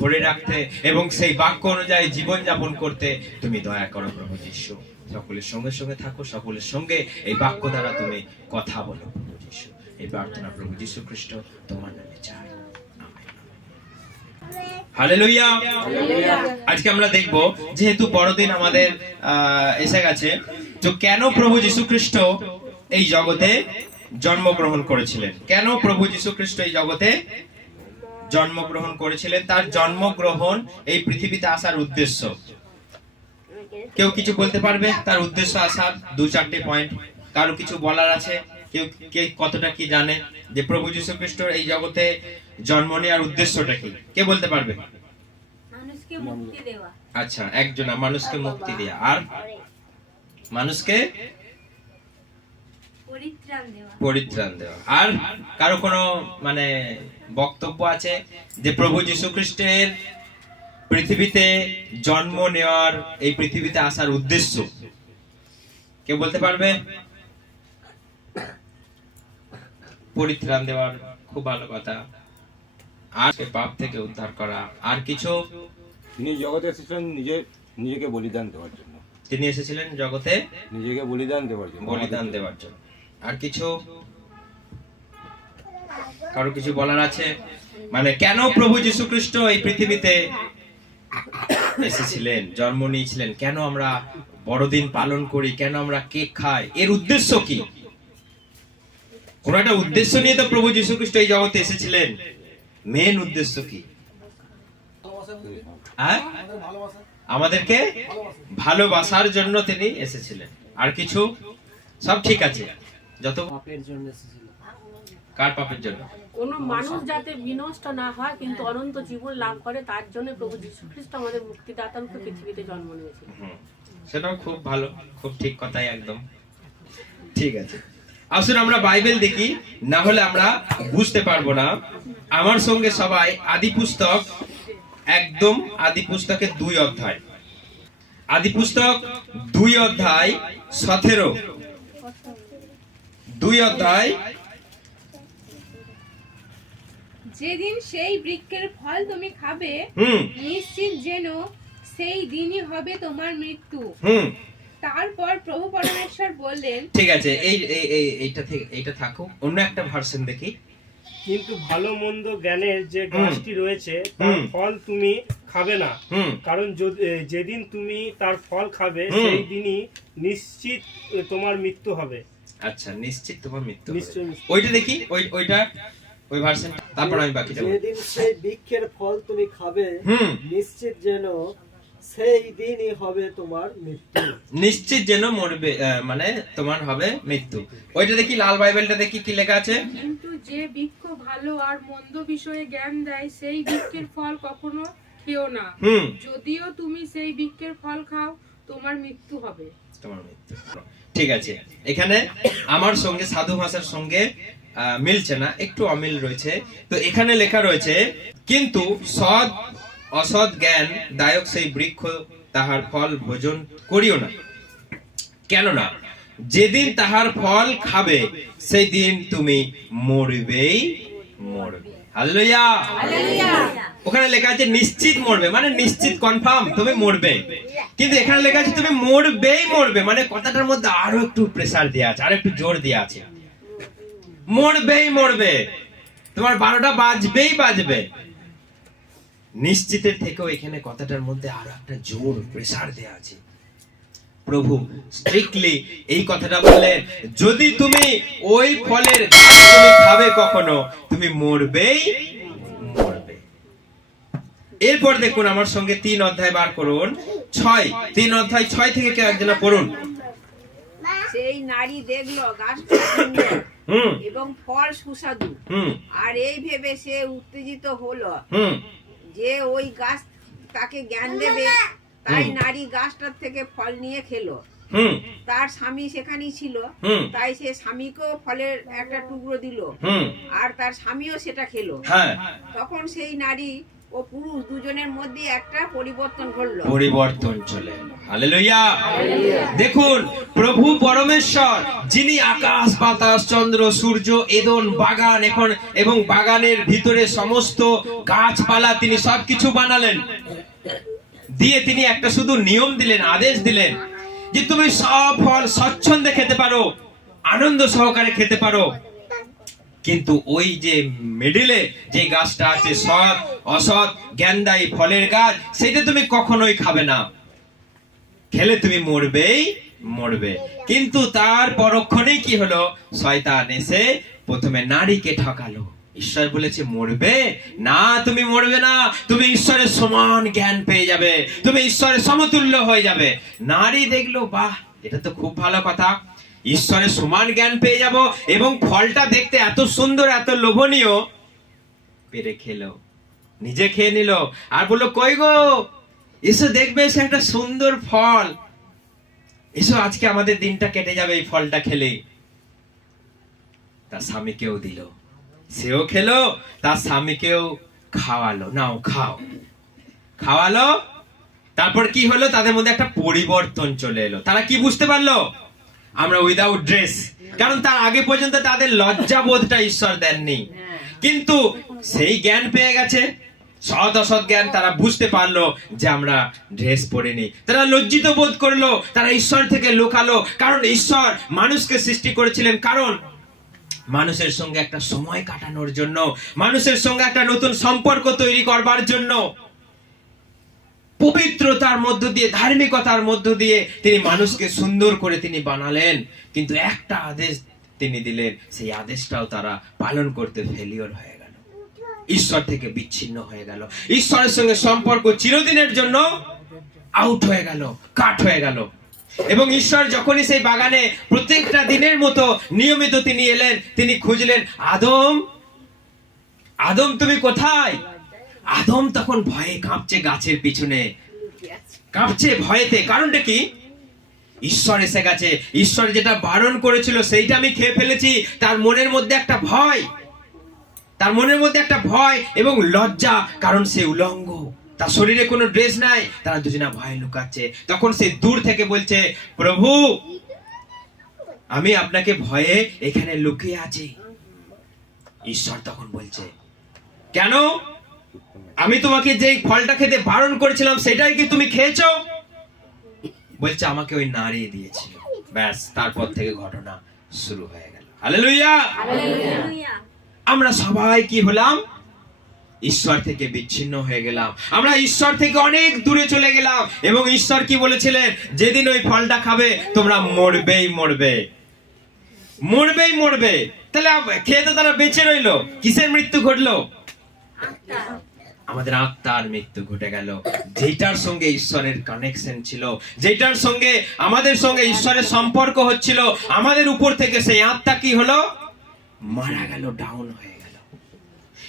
ধরে রাখতে এবং সেই বাক্য অনুযায়ী জীবন যাপন করতে তুমি দয়া করো প্রভু যিশু। সকলের সঙ্গে সঙ্গে থাকো, সকলের সঙ্গে এই বাক্য দ্বারা তুমি কথা বলো প্রভু যিশু। এই প্রার্থনা প্রভু যিশু খ্রিস্ট তোমার নামে চাই, আমেন। হালেলুয়া। আজকে আমরা দেখব, যেহেতু বড়দিন আমাদের এসে গেছে, তো কেন প্রভু যিশু খ্রিস্ট এই জগতে জন্মগ্রহণ করেছিলেন, কেন প্রভু যিশু খ্রিস্ট এই জগতে জন্মগ্রহণ করেছিলেন, তার জন্মগ্রহণ এই পৃথিবীতে আসার উদ্দেশ্য। কেউ কিছু বলতে পারবে তার উদ্দেশ্য আসার? 2-4টে পয়েন্ট কারো কিছু বলার আছে? কেউ কে কতটা কি জানে যে প্রভু যিশু খ্রিস্ট এই জগতে জন্ম নেওয়ার উদ্দেশ্যটা কি? কে বলতে পারবে? মানুষকে মুক্তি দেওয়া। আচ্ছা, একজনা মানুষকে মুক্তি দেওয়া, আর মানুষকে পরিত্রাণ দেওয়া। আর কারো কোনো মানে বক্তব্য আছে যে প্রভু যিশু খ্রিস্টের পৃথিবীতে জন্ম নেওয়ার, এই পৃথিবীতে আসার উদ্দেশ্য কেউ বলতে পারবে? পরিত্রাণ দেওয়ার, খুব ভালো কথা। আর পাপ থেকে উদ্ধার করা। আর কিছু? তিনি জগতে এসেছিলেন নিজেকে বলিদান দেওয়ার জন্য। তিনি এসেছিলেন জগতে নিজেকে বলিদান দেওয়ার জন্য, বলিদান দেওয়ার জন্য। আর কিছু কারো কিছু বলার আছে? মানে কেন প্রভু যিশু খ্রিস্ট এই পৃথিবীতে এসেছিলেন, জন্ম নিয়েছিলেন, কেন আমরা বড়দিন পালন করি, কেন আমরা কেক খাই, এর উদ্দেশ্য কি? কোন একটা উদ্দেশ্য নিয়ে তো প্রভু যিশু খ্রিস্ট এই জগতে এসেছিলেন। মেন উদ্দেশ্য কি? আমাদেরকে ভালোবাসার জন্য তিনি এসেছিলেন। আর কিছু? সব ঠিক আছে। যত পাপের জন্য এসেছিল। কার পাপের জন্য? কোন মানুষ যাতে বিনষ্ট না হয় কিন্তু অনন্ত জীবন লাভ করে, তার জন্য প্রভু যিশু খ্রিস্ট আমাদের মুক্তিদাতা রূপে পৃথিবীতে জন্ম নিয়েছিলেন। সেটাও খুব ভালো, খুব ঠিক কথাই, একদম ঠিক আছে। আসুন আমরা বাইবেল দেখি, না হলে আমরা বুঝতে পারবো না। আমার সঙ্গে সবাই আদি পুস্তক, একদম আদি পুস্তকের 2 অধ্যায়, আদি পুস্তক 2 অধ্যায় 17, 2 অধ্যায়। যেদিন সেই বৃক্ষের ফল তুমি খাবে, নিশ্চিত যেন সেই দিনই হবে তোমার মৃত্যু। তারপর প্রভু পরমেশ্বর বললেন, ঠিক আছে, এইটা থাকো, অন্য একটা ভার্সন দেখি। কিন্তু ভালো মন্দ জ্ঞানের যে গাছটি রয়েছে তার ফল তুমি খাবে না, কারণ যেদিন তুমি তার ফল খাবে সেই দিনই নিশ্চিত তোমার মৃত্যু হবে। আচ্ছা, নিশ্চিত তোমার মৃত্যু হবে। নিশ্চয়। ওইটা দেখি, ওইটা ওই ভার্সন, তারপর আমি বাকিটা বলবো। যেদিন সেই বৃক্ষের ফল তুমি খাবে, নিশ্চিত যেন সেই দিনই হবে তোমার মৃত্যু। নিশ্চিত যেন মরবে, মানে তোমার হবে মৃত্যু। ওইটা দেখি, লাল বাইবেলটা দেখি কি লেখা আছে। কিন্তু যে বৃক্ষ ভালো আর মন্দ বিষয়ে জ্ঞান দেয়, সেই বৃক্ষের ফল কখনো খেও না, যদিও তুমি সেই বৃক্ষের ফল খাও তোমার মৃত্যু হবে। তোমার মৃত্যু। ঠিক আছে, এখানে আমার সঙ্গে সাধু ভাষার সঙ্গে মিলছে না, একটু অমিল রয়েছে। তো এখানে লেখা রয়েছে, কিন্তু সৎ অসৎ জ্ঞান দায়ক সেই বৃক্ষ তাহার ফল ভোজন করিও না, কেননা যেদিন তাহার ফল খাবে সেই দিন তুমি মরবেই মরবে। হালেলুয়া। ওখানে লেখা আছে নিশ্চিত মরবে, মানে নিশ্চিত কনফার্ম তুমি মরবে। কিন্তু এখানে লেখা আছে তুমি মরবেই মরবে, মানে কথাটার মধ্যে আরো একটু প্রেসার দেওয়া আছে, আরো একটু জোর দেওয়া আছে। মরবেই মরবে, তোমার 12টা বাজবেই বাজবে। নিশ্চিতের থেকেও এখানে কথাটার মধ্যে আরো একটা জোর প্রেসার দেয়া আছে। প্রভু স্ট্রিক্টলি এই কথাটা বললেন, যদি তুমি ওই ফলের গাছ তুমি খাবে কখনো, তুমি মরবেই মরবে। এরপর দেখুন আমার সঙ্গে 3 অধ্যায় বার করুন, 3 অধ্যায় 6 থেকে কেউ একজনা পড়ুন। সেই নারী দেখলো গাছটা সুন্দর এবং ফল সুস্বাদু, আর এই ভেবে সে উত্তেজিত হলো যে ওই গাছ তাকে জ্ঞান দেবে, তাই নারী গাছটার থেকে ফল নিয়ে খেলো। তার স্বামী সেখানেই ছিল, তাই সে স্বামীকেও ফলের একটা টুকরো দিল, আর তার স্বামীও সেটা খেলো। তখন সেই নারী ও পুরুষ দুজনের মধ্যে একটা পরিবর্তন ঘটলো। পরিবর্তন চলে এলো। হালেলুয়া। দেখুন, প্রভু পরমেশ্বর যিনি আকাশ বাতাস চন্দ্র সূর্য এদন বাগান এখন এবং বাগানের ভিতরে সমস্ত গাছপালা তিনি সবকিছু বানালেন, দিয়ে তিনি একটা শুধু নিয়ম দিলেন, আদেশ দিলেন যে তুমি সব ফল স্বচ্ছন্দে খেতে পারো, আনন্দ সহকারে খেতে পারো, কিন্তু ওই যে মিডিলে যে গাছটা আছে সৎ অসৎ জ্ঞানদায়ী ফলের গাছ, সেটা তুমি কখনোই খাবে না, খেলে তুমি মরবেই মরবে। কিন্তু তার পরক্ষণেই কি হলো, শয়তান এসে প্রথমে নারীকে ঠকালো। ঈশ্বর বলেছে মরবে না, তুমি মরবে না, তুমি ঈশ্বরের সমান জ্ঞান পেয়ে যাবে, তুমি ঈশ্বরের সমতুল্য হয়ে যাবে। নারী দেখলো, বাহ, এটা তো খুব ভালো কথা, ঈশ্বরের সমান জ্ঞান পেয়ে যাব এবং ফলটা দেখতে এত সুন্দর এত লোভনীয়, পেরে খেলো, নিজে খেয়ে নিল আর বললো, কই গো, এসো দেখবে সে একটা সুন্দর ফল, এসো আজকে আমাদের দিনটা কেটে যাবে এই ফলটা খেলেই। তার স্বামীকেও দিল, সেও খেলো, তার স্বামীকেও খাওয়ালো, নাও খাও, খাওয়ালো। তারপর কি হলো, তাদের মধ্যে একটা পরিবর্তন চলে এলো। তারা কি বুঝতে পারলো, আমরা উইদাউট ড্রেস, কারণ তার আগে পর্যন্ত তাদের লজ্জাবোধটা ঈশ্বর দেননি, কিন্তু সেই জ্ঞান পেয়ে গেছে, সৎ অসৎ জ্ঞান, তারা বুঝতে পারলো যে আমরা ড্রেস পরিনি। তারা লজ্জিত বোধ করলো, তারা ঈশ্বর থেকে লুকালো, কারণ ঈশ্বর মানুষকে সৃষ্টি করেছিলেন কারণ মানুষের সঙ্গে একটা সময় কাটানোর জন্য, মানুষের সঙ্গে একটা নতুন সম্পর্ক তৈরি করবার জন্য, পবিত্রতার মধ্য দিয়ে ধার্মিকতার মধ্য দিয়ে তিনি মানুষকে সুন্দর করে তিনি বানালেন। কিন্তু একটা আদেশ তিনি দিলেন, সেই আদেশটাও তারা পালন করতে ফেলিওর হয়ে গেল, ঈশ্বর থেকে বিচ্ছিন্ন হয়ে গেল, ঈশ্বরের সঙ্গে সম্পর্ক চিরদিনের জন্য আউট হয়ে গেল, কাট হয়ে গেল। এবং ঈশ্বর যখনই সেই বাগানে প্রত্যেকটা দিনের মতো নিয়মিত তিনি এলেন, তিনি খুঁজলেন, আদম, আদম তুমি কোথায়? আদম তখন ভয়ে কাঁপছে, গাছের পিছনে কাঁপছে ভয়েতে। কারণটা কি? ঈশ্বর এসে গেছে, ঈশ্বর যেটা বারণ করেছিল সেইটা আমি খেয়ে ফেলেছি। তার মনের মধ্যে একটা ভয়, তার মনের মধ্যে একটা ভয় এবং লজ্জা, কারণ সে উলঙ্গ, তার শরীরে কোনো ড্রেস নাই, তারা দুজনা ভয়ে লুকাচ্ছে। তখন সে দূর থেকে বলছে, প্রভু আমি আপনাকে ভয়ে এখানে লুকিয়ে আছি। ঈশ্বর তখন বলছে, কেন? আমি তোমাকে যে ফলটা খেতে বারণ করেছিলাম সেটাই কি তুমি খেয়েছো? বলছে, আমাকে ওই নারী দিয়েছিল। ব্যাস, তারপর থেকে ঘটনা শুরু হয়ে গেল। হালেলুয়া। আমরা সবাই কি হলাম? ঈশ্বর থেকে বিচ্ছিন্ন হয়ে গেলাম, আমরা ঈশ্বর থেকে অনেক দূরে চলে গেলাম। এবং ঈশ্বর কি বলেছিলেন, যেদিন ওই ফলটা খাবে তোমরা মরবেই মরবে, মরবেই মরবে। তাহলে খেয়ে তো তারা বেঁচে রইলো, কিসের মৃত্যু ঘটলো? আমাদের আত্মার মৃত্যু ঘটে গেল। যেটার সঙ্গে ঈশ্বরের কানেকশন ছিল, যেটার সঙ্গে আমাদের সঙ্গে ঈশ্বরের সম্পর্ক হচ্ছিল, আমাদের উপর থেকে সেই আত্মা কি হলো? মারা গেল, ডাউন হয়ে গেল।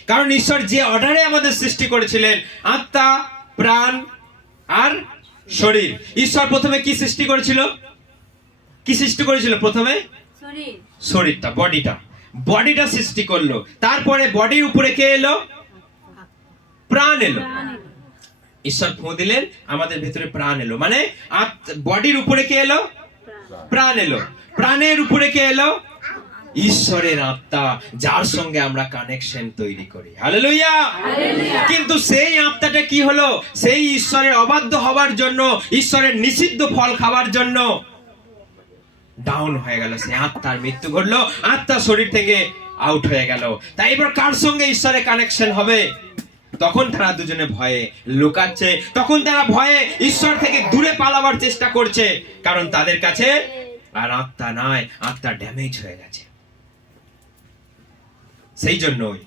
কারণ ঈশ্বর যে অর্ডারে আমাদের সৃষ্টি করেছিলেন, আত্মা, প্রাণ আর শরীর, ঈশ্বর প্রথমে কি সৃষ্টি করেছিল? কি সৃষ্টি করেছিল? প্রথমে শরীরটা, বডিটা সৃষ্টি করলো। তারপরে বডির উপরে কে এলো? প্রাণ এলো। ঈশ্বর ফুঁ দিলেন, আমাদের ভিতরে প্রাণ এলো। মানে বডির উপরে কে এলো? প্রাণ এলো। প্রাণের উপরে কে এলো? ঈশ্বরের আত্মা, যার সঙ্গে আমরা কানেকশন তৈরি করি। হালেলুয়া। কিন্তু সেই আত্মাটা কি হলো? সেই ঈশ্বরের অবাধ্য হওয়ার জন্য, ঈশ্বরের নিষিদ্ধ ফল খাওয়ার জন্য ডাউন হয়ে গেল। সেই আত্মার মৃত্যু ঘটলো, আত্মা শরীর থেকে আউট হয়ে গেল। তাই এবার কার সঙ্গে ঈশ্বরের কানেকশন হবে? তখন তারা দুজনে ভয়ে লুকাচ্ছে, তখন তারা ভয়ে ঈশ্বর থেকে দূরে পালাবার চেষ্টা করছে, কারণ তাদের কাছে আর আত্মা নাই, আত্মা ড্যামেজ হয়ে গেছে। সেই জন্যই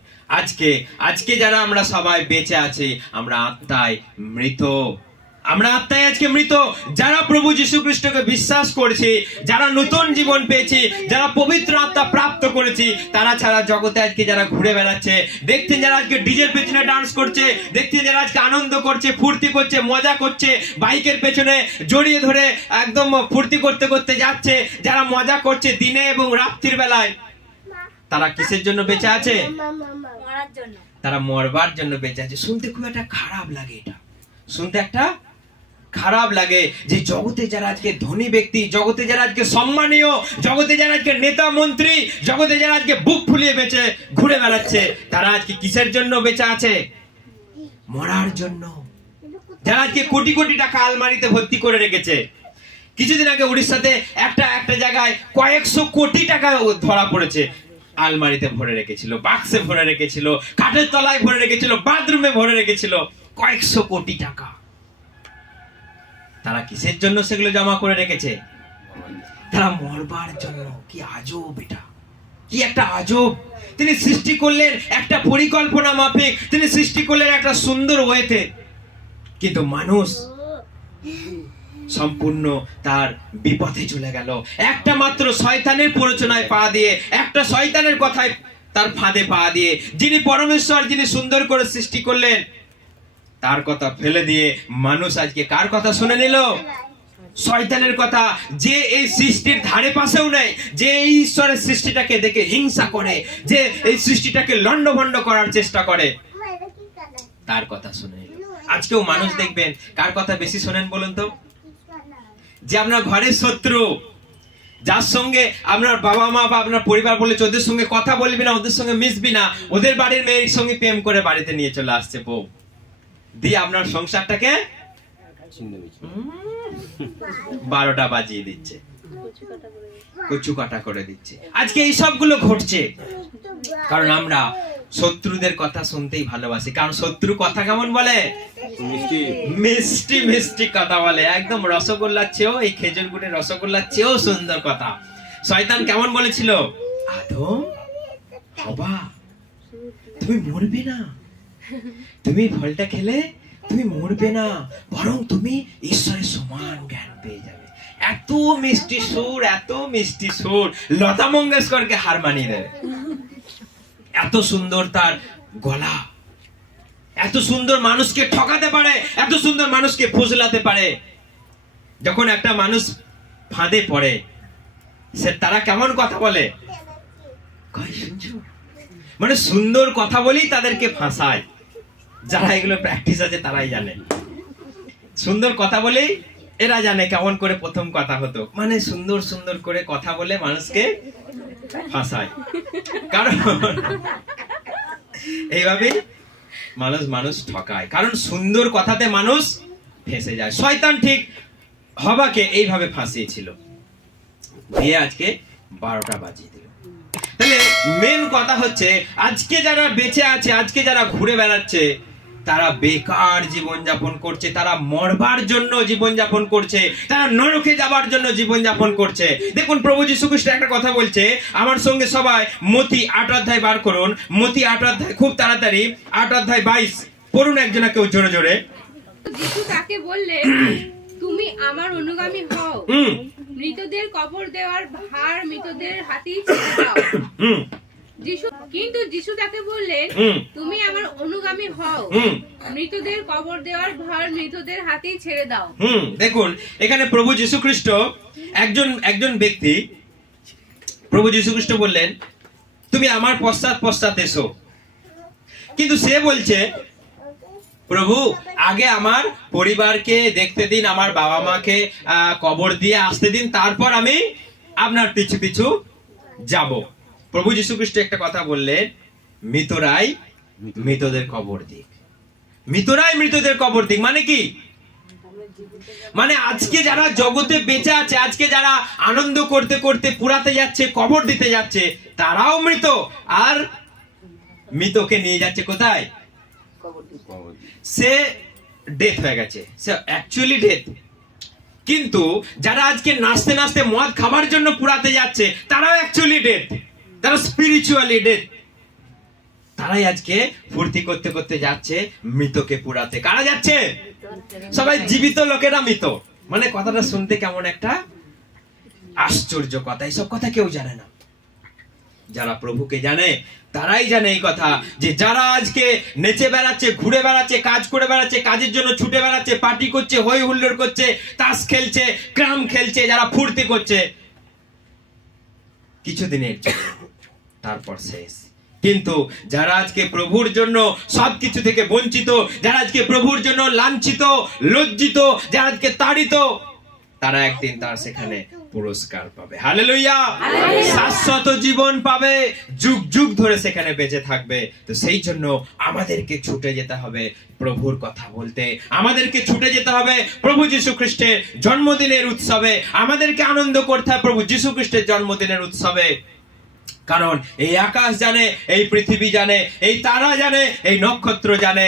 আজকে যারা আমরা সবাই বেঁচে আছি, আমরা আত্মায় মৃত, আমরা আত্মায় আজকে মৃত। যারা প্রভু যীশু খ্রিস্টকে বিশ্বাস করেছি, যারা নতুন জীবন পেয়েছি, যারা পবিত্র আত্মা প্রাপ্ত করেছি, তারা ছাড়া জগতে আজকে যারা ঘুরে বেড়াচ্ছে, দেখছেন যারা আজকে ডিজের পেছনে ডান্স করছে, দেখছেন যারা আজকে আনন্দ করছে, ফুর্তি করছে, মজা করছে, বাইকের পেছনে জড়িয়ে ধরে একদম ফুর্তি করতে করতে যাচ্ছে, যারা মজা করছে দিনে এবং রাত্রির বেলায়, তারা কিসের জন্য বেঁচে আছে? তারা মরবার জন্য বেঁচে আছে। শুনতে খুব একটা খারাপ লাগে, এটা শুনতে একটা খারাপ লাগে যে জগতে যারা আজকে ধনী ব্যক্তি, জগতে যারা আজকে সম্মানীয়, জগতে যারা আজকে নেতা মন্ত্রী, জগতে যারা আজকে বুক ফুলিয়ে বেঁচে ঘুরে বেড়াচ্ছে, তারা আজকে কিসের জন্য বেঁচে আছে? মরার জন্য। যারা আজকে কোটি কোটি টাকা আলমারিতে ভর্তি করে রেখেছে। কিছুদিন আগে উড়িষ্যাতে একটা জায়গায় কয়েকশো কোটি টাকা ধরা পড়েছে, আলমারিতে ভরে রেখেছিল, বাক্সে ভরে রেখেছিল, কাঠের তলায় ভরে রেখেছিল, বাথরুমে ভরে রেখেছিল, কয়েকশো কোটি টাকা। তারা কিসের জন্য সেগুলো জমা করে রেখেছে? তারা মরবার জন্য। কি আজব এটা, কি একটা আজব। তিনি সৃষ্টি করলেন একটা পরিকল্পনা মাফিক, তিনি সৃষ্টি করলেন একটা সুন্দর ওয়েতে, কিন্তু মানুষ সম্পূর্ণ তার বিপথে চলে গেল। একটা মাত্র শয়তানের প্ররোচনায় পা দিয়ে, একটা শয়তানের কথায় তার ফাঁদে পা দিয়ে, যিনি পরমেশ্বর, যিনি সুন্দর করে সৃষ্টি করলেন, তার কথা ফেলে দিয়ে মানুষ আজকে কার কথা শুনে নিল? শয়তানের কথা। যে এই সৃষ্টির ধারে পাশেও নেই, যে এই ঈশ্বরের সৃষ্টিটাকে দেখে হিংসা করে, যে এই সৃষ্টিটাকে লন্ডভন্ড করার চেষ্টা করে, তার কথা শুনে নিল। আজকেও মানুষ দেখবেন কার কথা বেশি শোনেন বলুন তো? যে আপনার ঘরের শত্রু, যার সঙ্গে আপনার বাবা মা বা আপনার পরিবার বলেছে ওদের সঙ্গে কথা বলবি না, ওদের সঙ্গে মিশবি না, ওদের বাড়ির মেয়ের সঙ্গে প্রেম করে বাড়িতে নিয়ে চলে আসছে বউ, দিয়ে আপনার সংসারটাকে 12টা বাজিয়ে দিচ্ছে, কচু কাটা করে দিচ্ছে। আজকে এই সবগুলো ঘটছে কারণ আমরা শত্রুদের কথা শুনতেই ভালোবাসি। কারণ শত্রু কথা কেমন বলে? মিষ্টি মিষ্টি কথা বলে, একদম রসগোল্লার চেয়েও, এই খেজুর গুড়ের রসগোল্লার চেয়েও সুন্দর কথা। শয়তান কেমন বলেছিল? আদম, হবা, তুমি মরবে না, তুমি ফলটা খেলে তুমি মরবে না, বরং তুমি ঈশ্বরের সমান জ্ঞান পেয়ে যাবে। এত মিষ্টি সুর, এত মিষ্টি সুর, লতা মঙ্গেশকরকে হার মানিয়ে দেবে। এত সুন্দর তার গলা, এত সুন্দর মানুষকে ঠকাতে পারে, এত সুন্দর মানুষকে ফুসলাতে পারে। যখন একটা মানুষ ফাঁদে পড়ে, সে তারা কেমন কথা বলে? মানে সুন্দর কথা বলেই তাদেরকে ফাঁসায়। যারা এগুলো প্র্যাকটিস আছে তারাই জানে, সুন্দর কথা বলেই এরা জানে কেমন করে প্রথম কথা হতো। মানে সুন্দর সুন্দর করে কথা বলে মানুষকে ফাঁসায়, কারণ এইভাবে মানুষ ঠকায়, কারণ সুন্দর কথাতে মানুষ ফেঁসে যায়। শয়তান ঠিক হবাকে এইভাবে ফাঁসিয়েছিল, দিয়ে আজকে 12টা বাজিয়ে দিল। তাহলে মেন কথা হচ্ছে আজকে যারা বেঁচে আছে, আজকে যারা ঘুরে বেড়াচ্ছে, তারা বেকার জীবন যাপন করছে, তারা মরবার জন্য জীবন যাপন করছে, তারা নরকে যাবার জন্য জীবন যাপন করছে। দেখুন প্রভু যীশু খ্রিস্ট একটা কথা বলছে, আমার সঙ্গে সবাই মতি 8 অধ্যায় বার করুন, মতি 8 অধ্যায়, খুব তাড়াতাড়ি 8 অধ্যায় 22 পড়ুন একজনা কেউ জোরে জোরে। যিশু তাকে বললেন, তুমি আমার অনুগামী হও, মৃতদের কবর দেওয়ার ভার মৃতদের হাতেই ছেড়ে দাও। কিন্তু যিশু তাকে বললেন, তুমি আমার অনুগামী হও, মৃতদের কবর দেওয়ার ভার মৃতদের হাতেই ছেড়ে দাও। দেখুন এখানে প্রভু যীশু খ্রিস্ট একজন ব্যক্তি, প্রভু যীশু খ্রিস্ট বললেন তুমি আমার পশ্চাৎ এসো, কিন্তু সে বলছে প্রভু আগে আমার পরিবারকে দেখতে দিন, আমার বাবা মাকে কবর দিয়ে আসতে দিন, তারপর আমি আপনার পিছু পিছু যাব। প্রভু যীশু খ্রিস্ট একটা কথা বললেন, মৃতরাই মৃতদের কবর দিক, মৃতরাই মৃতদের কবর দিক। মানে কি? মানে আজকে যারা জগতে বেঁচে আছে, আজকে যারা আনন্দ করতে করতে পুরাতে যাচ্ছে, কবর দিতে যাচ্ছে, তারাও মৃত, আর মৃতকে নিয়ে যাচ্ছে কোথায়? সে ডেথ হয়ে গেছে, সে অ্যাকচুয়ালি ডেথ। কিন্তু যারা আজকে নাচতে নাচতে মদ খাবার জন্য পুরাতে যাচ্ছে, তারাও অ্যাকচুয়ালি ডেথ, তারা স্পিরিচুয়ালি ডেথ। তারাই আজকে ফুর্তি করতে করতে যাচ্ছে মৃতকে পুরাতে। কারা যাচ্ছে? সবাই জীবিত লোকেরা মৃত। মানে কথাটা শুনতে কেমন একটা আশ্চর্য কথা, এইসব কথা কেউ জানে না। যারা প্রভুকে জানে তারাই জানে এই কথা, যে যারা আজকে নেচে বেড়াচ্ছে, ঘুরে বেড়াচ্ছে, কাজ করে বেড়াচ্ছে, কাজের জন্য ছুটে বেড়াচ্ছে, পার্টি করছে, হই হুল্লোড় করছে, তাস খেলছে, ক্রাম খেলছে, যারা ফুর্তি করছে, কিছুদিনের জন্য, তারপর শেষ। কিন্তু যারা আজকে প্রভুর জন্য সবকিছু থেকে বঞ্চিত, যারা আজকে প্রভুর জন্য লাঞ্ছিত, লজ্জিত, যারা আজকে তাড়িত, তারা একদিন তার সেখানে পুরস্কার পাবে। হালেলুয়া! শাশ্বত জীবন পাবে, যুগ যুগ ধরে সেখানে বেঁচে থাকবে। তো সেই জন্য আমাদেরকে ছুটে যেতে হবে প্রভুর কথা বলতে, আমাদেরকে ছুটে যেতে হবে প্রভু যীশু খ্রিস্টের জন্মদিনের উৎসবে, আমাদেরকে আনন্দ করতে হবে প্রভু যীশু খ্রিস্টের জন্মদিনের উৎসবে। কারণ এই আকাশ জানে, এই পৃথিবী জানে, এই তারা জানে, এই নক্ষত্র জানে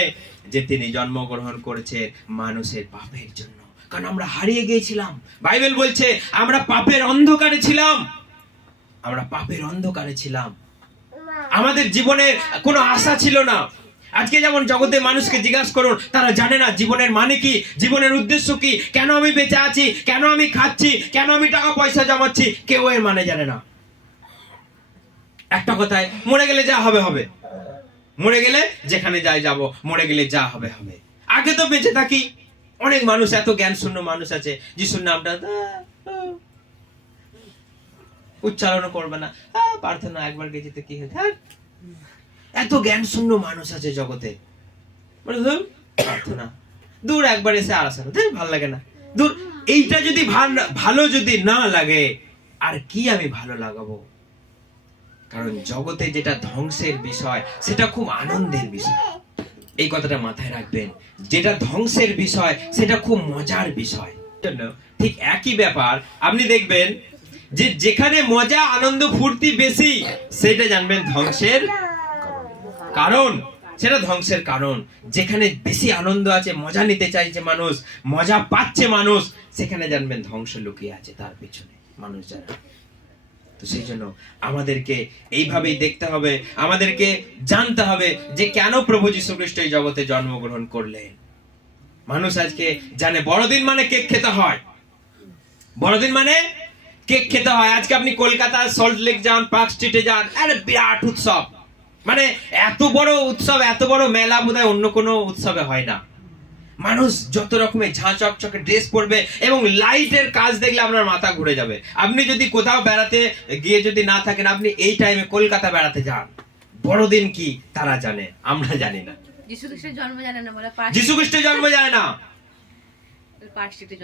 যে তিনি জন্মগ্রহণ করেছেন মানুষের পাপের জন্য। কারণ আমরা হারিয়ে গিয়েছিলাম। বাইবেল বলছে আমরা পাপের অন্ধকারে ছিলাম, আমরা পাপের অন্ধকারে ছিলাম, আমাদের জীবনে কোনো আশা ছিল না। আজকে যেমন জগতে মানুষকে জিজ্ঞাসা করুন, তারা জানে না জীবনের মানে কি, জীবনের উদ্দেশ্য কি, কেন আমি বেঁচে আছি, কেন আমি খাচ্ছি, কেন আমি টাকা পয়সা জমাচ্ছি, কেউ এর মানে জানে না। একটা কথায়, মরে গেলে যা হবে হবে, মরে গেলে যেখানে যাই যাব, মরে গেলে যা হবে হবে। আগে তো বেঁচে থাকি। অনেক মানুষ, এত জ্ঞান শূন্য মানুষ আছে, যিশুর নামটা উচ্চারণ করবে না, প্রার্থনা একবার গেছিতে কি হয়েছে, এত জ্ঞান শূন্য মানুষ আছে জগতে। প্রার্থনা দূর, একবার এসে আর আসে না, ভালো লাগে না, দূর। এইটা যদি ভালো যদি না লাগে, আর কি আমি ভালো লাগাবো? কারণ জগতে যেটা ধ্বংসের বিষয়, সেটা খুব আনন্দের বিষয়। এই কথাটা মাথায় রাখবেন, যেটা ধ্বংসের বিষয় সেটা খুব মজার বিষয়। ঠিক একই ব্যাপার আপনি দেখবেন যে যেখানে মজা, আনন্দ, ফুর্তি বেশি, সেটা জানবেন ধ্বংসের কারণ। সেটা ধ্বংসের কারণ। যেখানে বেশি আনন্দ আছে, মজা নিতে চাইছে মানুষ, মজা পাচ্ছে মানুষ, সেখানে জানবেন ধ্বংস লুকিয়ে আছে তার পিছনে মানুষ যারা। তো সেই জন্য আমাদেরকে এইভাবেই দেখতে হবে, আমাদেরকে জানতে হবে যে কেন প্রভু যীশু খ্রিস্ট এই জগতে জন্মগ্রহণ করলেন। মানুষ আজকে জানে বড়দিন মানে কেক খেতে হয়, বড়দিন মানে কেক খেতে হয়। আজকে আপনি কলকাতা সল্ট লেক যান, পার্ক স্ট্রিটে যান, আরে বিরাট উৎসব, মানে এত বড় উৎসব, এত বড় মেলা বোধহয় অন্য কোনো উৎসবে হয় না। মানুষ যত রকমের ঝাঁ চকচকে ড্রেস পরবে এবং লাইটের কাজ দেখলে আপনার মাথা ঘুরে যাবে। আপনি যদি কোথাও বেড়াতে গিয়ে যদি না থাকেন, আপনি এই টাইমে কলকাতা বেড়াতে যান, বড়দিন কি তারা জানে, আমরা জানি না। যিশু খ্রিস্টের জন্ম জানে না বলে, যিশু খ্রিস্টের জন্ম জানে না,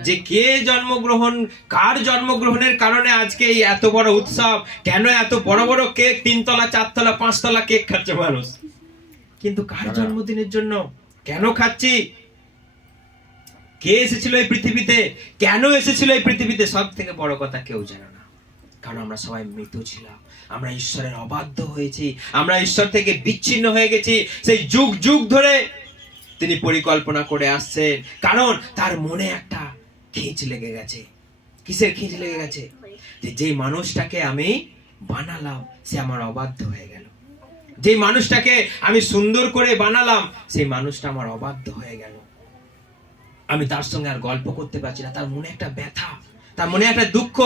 যে কে জন্মগ্রহণ, কার জন্মগ্রহণের কারণে আজকে এই এত বড় উৎসব, কেন এত বড় বড় কেক, 3 তলা 4 তলা 5 তলা কেক খাচ্ছে মানুষ। কিন্তু কার জন্মদিনের জন্য, কেন খাচ্ছি, কে এসেছিল এই পৃথিবীতে, কেন এসেছিল এই পৃথিবীতে, সব থেকে বড় কথা কেউ জানে না। কারণ আমরা সবাই মৃত ছিলাম, আমরা ঈশ্বরের অবাধ্য হয়েছি, আমরা ঈশ্বর থেকে বিচ্ছিন্ন হয়ে গেছি। সেই যুগ যুগ ধরে তিনি পরিকল্পনা করে আসছেন, কারণ তার মনে একটা খিঁচ লেগে গেছে। কিসের খিঁচ লেগে গেছে? যে মানুষটাকে আমি বানালাম সে আমার অবাধ্য হয়ে গেল, যে মানুষটাকে আমি সুন্দর করে বানালাম সেই মানুষটা আমার অবাধ্য হয়ে গেল। আমি তার সঙ্গে আর গল্প করতে পারছি না, তার মনে একটা ব্যথা, তার মনে একটা দুঃখ,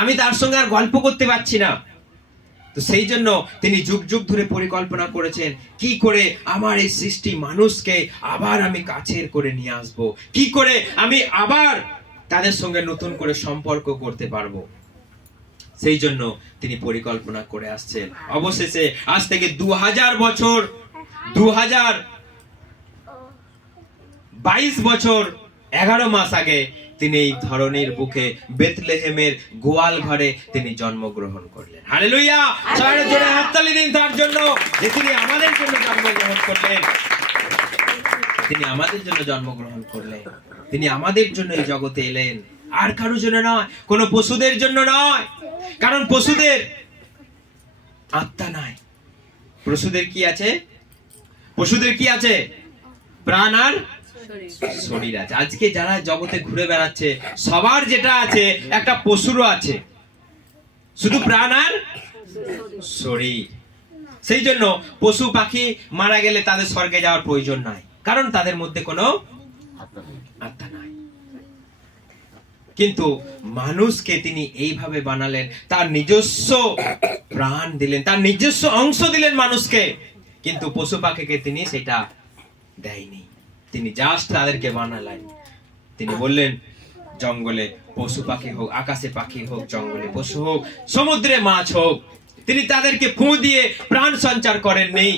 আমি তার সঙ্গে আর গল্প করতে পারছি না। তো সেই জন্য তিনি যুগ যুগ ধরে পরিকল্পনা করেছেন, কি করে আমার এই সৃষ্টি মানুষকে আবার আমি কাছের করে নিয়ে আসব, কি করে আমি আবার তাদের সঙ্গে নতুন করে সম্পর্ক করতে পারবো। সেই জন্য তিনি পরিকল্পনা করে আসছেন। অবশেষে আজ থেকে 2000 বছর, 2022 বছর 11 মাস আগে তিনি এই ধরনের বুকে বেথলেহেমের গোয়াল ঘরে তিনি জন্মগ্রহণ করলেন। হালেলুয়া! সবাই জোরে হাততালি দিন তার জন্য, যে তিনি আমাদের জন্য জন্মগ্রহণ করলেন। তিনি আমাদের জন্য জন্মগ্রহণ করলেন, তিনি আমাদের জন্য এই জগতে এলেন, আর কারো জন্য নয়, কোনো পশুদের জন্য নয়। কারণ পশুদের আত্মা নাই। পশুদের কি আছে? পশুদের কি আছে? প্রাণ আর শরীর আছে। আজকে যারা জগতে ঘুরে বেড়াচ্ছে সবার যেটা আছে, একটা পশুরও আছে, শুধু প্রাণ আর শরীর। সেই জন্য পশু পাখি মারা গেলে তাদের স্বর্গে যাওয়ার প্রয়োজন নাই, কারণ তাদের মধ্যে কোনো আত্মা নাই। কিন্তু মানুষকে তিনি এইভাবে বানালেন, তার নিজস্ব প্রাণ দিলেন, তার নিজস্ব অংশ দিলেন মানুষকে। কিন্তু পশু পাখিকে তিনি সেটা দেয়নি, তিনি জাস্ট তাদেরকে বানালেন। তিনি বললেন জঙ্গলে পশু পাখি হোক, আকাশে পাখি হোক, জঙ্গলে পশু হোক, সমুদ্রে মাছ হোক, তিনি তাদেরকে ফু দিয়ে প্রাণ সঞ্চার করেননি,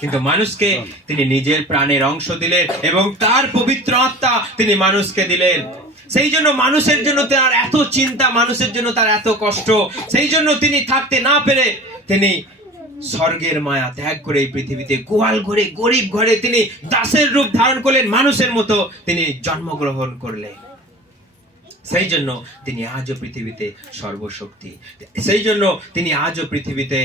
কিন্তু মানুষকে তিনি নিজের প্রাণের অংশ দিলেন এবং তার পবিত্র আত্মা তিনি মানুষকে দিলেন। সেই জন্য মানুষের জন্য তার এত চিন্তা, মানুষের জন্য তার এত কষ্ট, সেই জন্য তিনি থাকতে না পেরে তিনি স্বর্গের মায়া ত্যাগ করে এই পৃথিবীতে গোয়াল ঘরে, গরিব ঘরে তিনি দাসের রূপ ধারণ করলেন, মানুষের মতো তিনি জন্মগ্রহণ করলেন। সেই জন্য তিনি আজও পৃথিবীতে সর্বশক্তি, সেই জন্য তিনি আজও পৃথিবীতে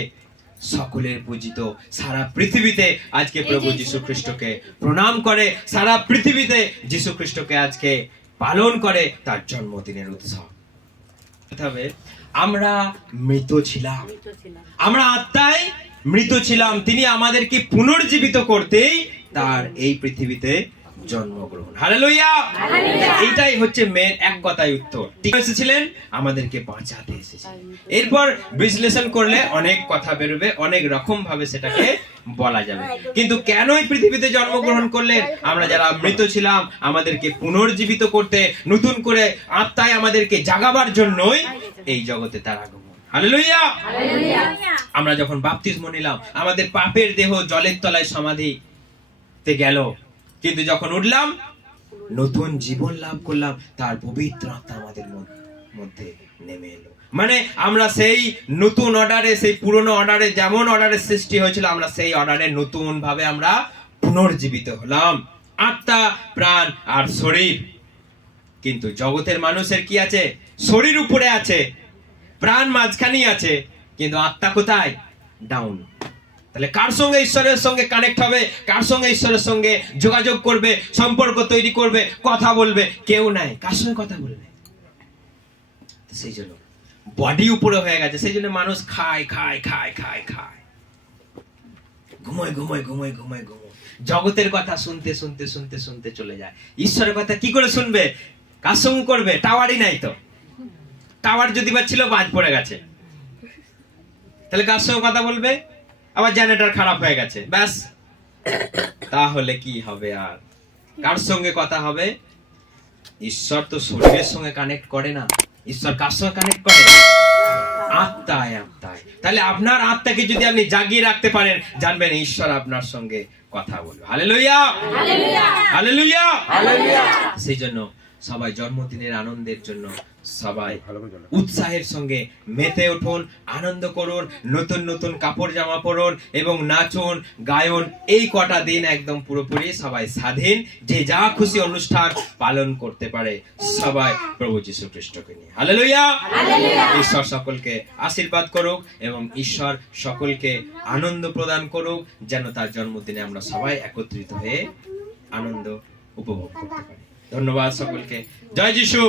সকলের পূজিত। সারা পৃথিবীতে আজকে প্রভু যীশু খ্রিস্টকে প্রণাম করে, সারা পৃথিবীতে যীশু খ্রিস্টকে আজকে পালন করে তার জন্মদিনের উৎসব। তবে আমরা মৃত ছিলাম, আমরা আত্মায় মৃত ছিলাম, তিনি আমাদেরকে পুনর্জীবিত করতেই তার এই পৃথিবীতে জন্মগ্রহণ। হালেলুয়া! এইটাই হচ্ছে মেন এক কথায় উত্তর। ঠিক এসেছিলেন, আমাদেরকে বাঁচাতে এসেছিলেন। এরপর বিশ্লেষণ করলে অনেক কথা বেরোবে, অনেক রকম ভাবে সেটাকে বলা যাবে। কিন্তু কেন এই পৃথিবীতে জন্মগ্রহণ করলেন? আমরা যারা মৃত ছিলাম আমাদেরকে পুনর্জীবিত করতে, নতুন করে আত্মায় আমাদেরকে জাগাবার জন্যই এই জগতে তার আগমন। হালেলুয়া! আমরা যখন বাপ্তিস্ম নিলাম আমাদের পাপের দেহ জলের তলায় সমাধিতে গেল, কিন্তু যখন উঠলাম নতুন জীবন লাভ করলাম, তার পবিত্র আত্মা আমাদের মধ্যে নেমে এলো। মানে আমরা সেই নতুন অর্ডারে, সেই পুরনো অর্ডারে যেমন অর্ডারের সৃষ্টি হয়েছিল, আমরা সেই অর্ডারে নতুন ভাবে আমরা পুনর্জীবিত হলাম, আত্মা, প্রাণ আর শরীর। কিন্তু জগতের মানুষের কি আছে? শরীর উপরে আছে, প্রাণ মাঝখানে আছে, কিন্তু আত্মা কোথায়? ডাউন। তাহলে কার সঙ্গে ঈশ্বরের সঙ্গে কানেক্ট হবে, কার সঙ্গে ঈশ্বরের সঙ্গে যোগাযোগ করবে, সম্পর্ক তৈরি করবে, কথা বলবে? কেউ নাই। কার সঙ্গে কথা বলবে? সেই জন্য বডি উপরে হয়ে গেছে, সেই জন্য মানুষ খায় খায় খায় খায় খায়, ঘুমোয় ঘুমোয় ঘুমোয় ঘুমোয় ঘুমোয়, জগতের কথা শুনতে শুনতে শুনতে শুনতে চলে যায়। ঈশ্বরের কথা কি করে শুনবে? কার সঙ্গে করবে? টাওয়ারই নাই তো। টাওয়ার যদি বা ছিল, বাজ পড়ে গেছে, তাহলে কার সঙ্গে কথা বলবে? আবার জেনারেটর খারাপ হয়ে গেছে, ব্যাস। তাহলে কি হবে? আর কার সঙ্গে কথা হবে? ঈশ্বর তো শরীরের সঙ্গে কানেক্ট করে না, ঈশ্বর কার সঙ্গে কানেক্ট করে? আত্মায়, আত্মায়। তাহলে আপনার আত্মাকে যদি আপনি জাগিয়ে রাখতে পারেন, জানবেন ঈশ্বর আপনার সঙ্গে কথা বলবে। হালেলুয়া! হালেলুয়া! হালেলুয়া! সেই জন্য সবাই জন্মদিনের আনন্দের জন্য সবাই উৎসাহের সঙ্গে মেতে উঠুন, আনন্দ করুন, নতুন নতুন কাপড় জামা পরুন এবং নাচুন, গায়ন। এই কটা দিন একদম পুরোপুরি সবাই স্বাধীন, যে যা খুশি অনুষ্ঠান পালন করতে পারে, সবাই প্রভু যীশু খ্রিস্টকে নিয়ে। হালেলুয়া! ঈশ্বর সকলকে আশীর্বাদ করুক এবং ঈশ্বর সকলকে আনন্দ প্রদান করুক, যেন তার জন্মদিনে আমরা সবাই একত্রিত হয়ে আনন্দ উপভোগ করতে পারি। ধন্যবাদ সকলকে। জয় যিশু।